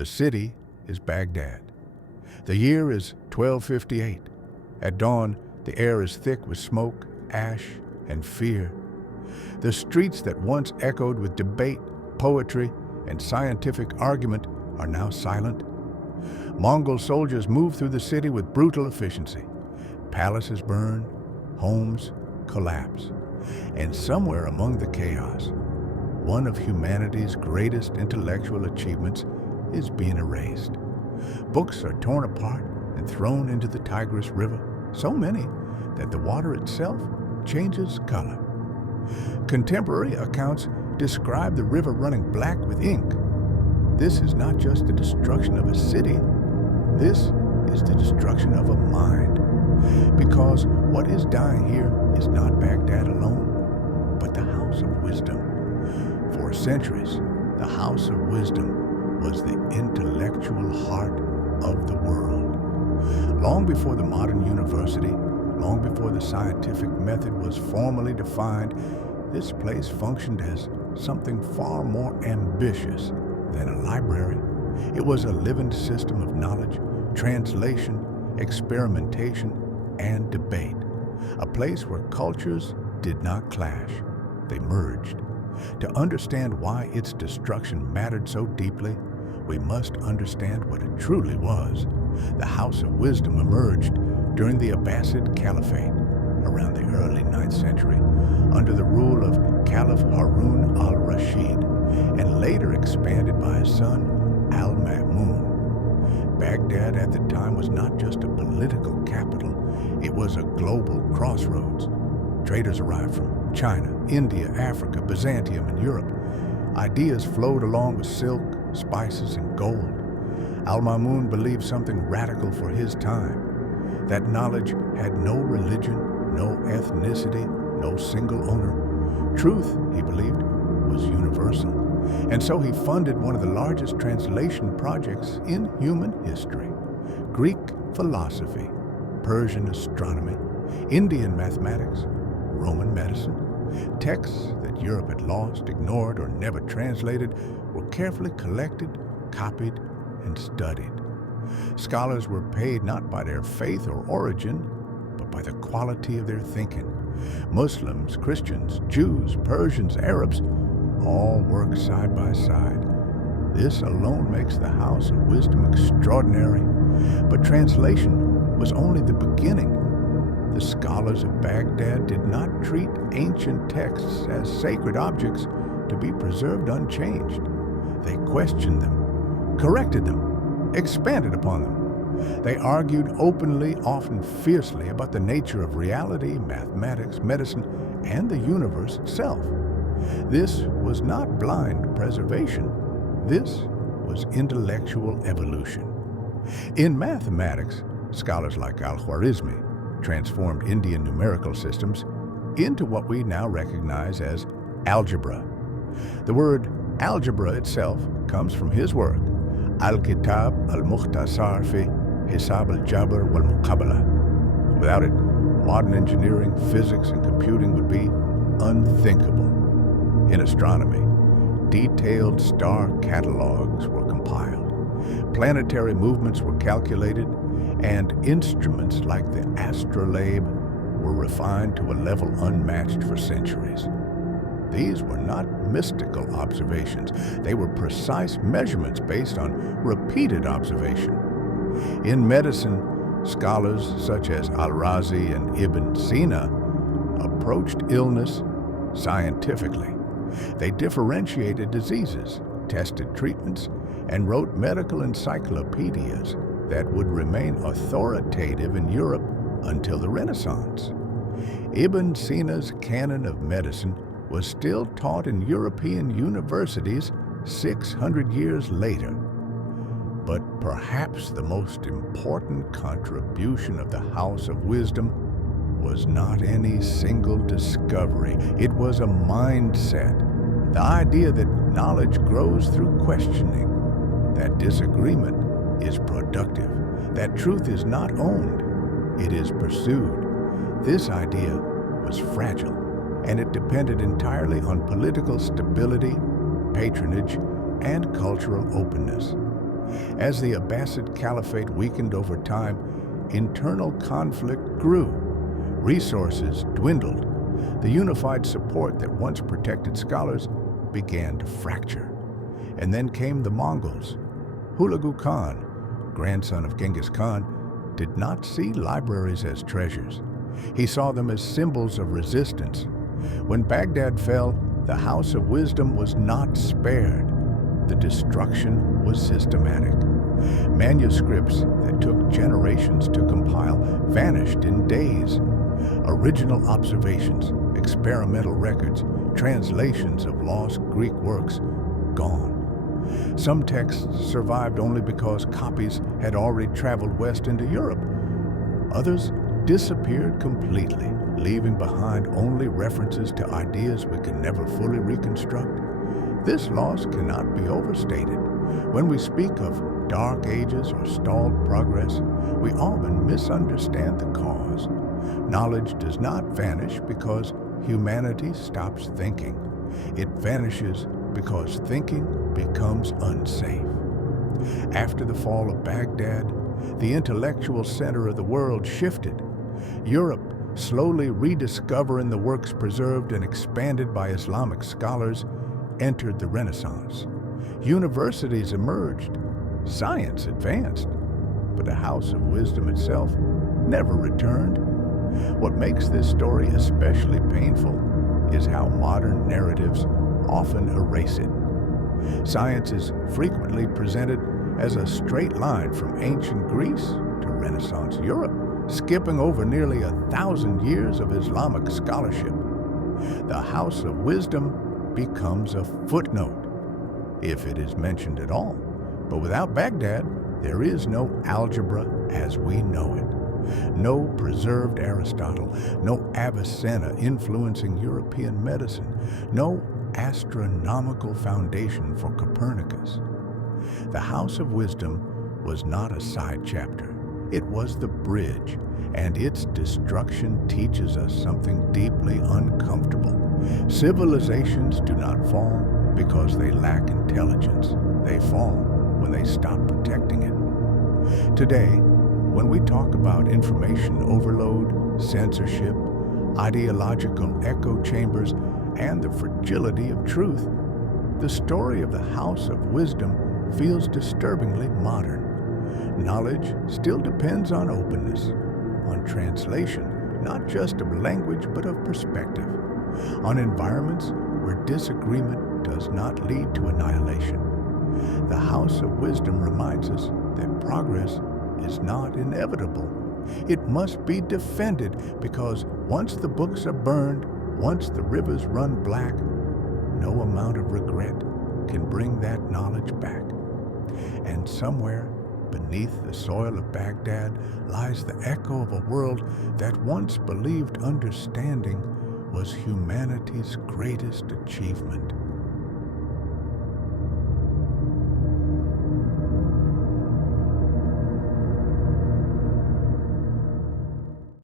The city is Baghdad. The year is 1258. At dawn, the air is thick with smoke, ash, and fear. The streets that once echoed with debate, poetry, and scientific argument are now silent. Mongol soldiers move through the city with brutal efficiency. Palaces burn, homes collapse. And somewhere among the chaos, one of humanity's greatest intellectual achievements is being erased. Books are torn apart and thrown into the Tigris River, so many that the water itself changes color. Contemporary accounts describe the river running black with ink. This is not just the destruction of a city, this is the destruction of a mind. Because what is dying here is not Baghdad alone, but the House of Wisdom. For centuries, the House of Wisdom was the intellectual heart of the world. Long before the modern university, long before the scientific method was formally defined, this place functioned as something far more ambitious than a library. It was a living system of knowledge, translation, experimentation, and debate. A place where cultures did not clash, they merged. To understand why its destruction mattered so deeply, we must understand what it truly was. The House of Wisdom emerged during the Abbasid Caliphate around the early 9th century under the rule of Caliph Harun al-Rashid and later expanded by his son al-Ma'mun. Baghdad at the time was not just a political capital, it was a global crossroads. Traders arrived from China, India, Africa, Byzantium, and Europe. Ideas flowed along with silk, spices, and gold. Al-Ma'mun believed something radical for his time. That knowledge had no religion, no ethnicity, no single owner. Truth, he believed, was universal. And so he funded one of the largest translation projects in human history. Greek philosophy, Persian astronomy, Indian mathematics, Roman medicine. Texts that Europe had lost, ignored, or never translated were carefully collected, copied, and studied. Scholars were paid not by their faith or origin, but by the quality of their thinking. Muslims, Christians, Jews, Persians, Arabs, all work side by side. This alone makes the House of Wisdom extraordinary. But translation was only the beginning. The scholars of Baghdad did not treat ancient texts as sacred objects to be preserved unchanged. They questioned them, corrected them, expanded upon them. They argued openly, often fiercely, about the nature of reality, mathematics, medicine, and the universe itself. This was not blind preservation. This was intellectual evolution. In mathematics, scholars like al-Khwarizmi transformed Indian numerical systems into what we now recognize as algebra. The word algebra itself comes from his work, Al-Kitab al-Mukhtasar fi Hisab al-Jabr wal-Muqabala. Without it, modern engineering, physics, and computing would be unthinkable. In astronomy, detailed star catalogs were compiled, planetary movements were calculated, and instruments like the astrolabe were refined to a level unmatched for centuries. These were not mystical observations. They were precise measurements based on repeated observation. In medicine, scholars such as Al-Razi and Ibn Sina approached illness scientifically. They differentiated diseases, tested treatments, and wrote medical encyclopedias that would remain authoritative in Europe until the Renaissance. Ibn Sina's canon of medicine was still taught in European universities 600 years later. But perhaps the most important contribution of the House of Wisdom was not any single discovery. It was a mindset. The idea that knowledge grows through questioning, that disagreement is productive, that truth is not owned, it is pursued. This idea was fragile, and it depended entirely on political stability, patronage, and cultural openness. As the Abbasid Caliphate weakened over time, internal conflict grew. Resources dwindled. The unified support that once protected scholars began to fracture. And then came the Mongols. Hulagu Khan, grandson of Genghis Khan, did not see libraries as treasures. He saw them as symbols of resistance. When Baghdad fell, the House of Wisdom was not spared. The destruction was systematic. Manuscripts that took generations to compile vanished in days. Original observations, experimental records, translations of lost Greek works, gone. Some texts survived only because copies had already traveled west into Europe. Others disappeared completely, leaving behind only references to ideas we can never fully reconstruct. This loss cannot be overstated. When we speak of dark ages or stalled progress, we often misunderstand the cause. Knowledge does not vanish because humanity stops thinking. It vanishes because thinking becomes unsafe. After the fall of Baghdad, the intellectual center of the world shifted. Europe, slowly rediscovering the works preserved and expanded by Islamic scholars, entered the Renaissance. Universities emerged. Science advanced. But the House of Wisdom itself never returned. What makes this story especially painful is how modern narratives often erase it. Science is frequently presented as a straight line from ancient Greece to Renaissance Europe, skipping over nearly 1,000 years of Islamic scholarship. The House of Wisdom becomes a footnote, if it is mentioned at all. But without Baghdad, there is no algebra as we know it. No preserved Aristotle, no Avicenna influencing European medicine, no astronomical foundation for Copernicus. The House of Wisdom was not a side chapter. It was the bridge, and its destruction teaches us something deeply uncomfortable. Civilizations do not fall because they lack intelligence. They fall when they stop protecting it. Today, when we talk about information overload, censorship, ideological echo chambers, and the fragility of truth, the story of the House of Wisdom feels disturbingly modern. Knowledge still depends on openness, on translation, not just of language but of perspective, on environments where disagreement does not lead to annihilation. The House of Wisdom reminds us that progress is not inevitable. It must be defended because once the books are burned, once the rivers run black, no amount of regret can bring that knowledge back. And somewhere beneath the soil of Baghdad lies the echo of a world that once believed understanding was humanity's greatest achievement.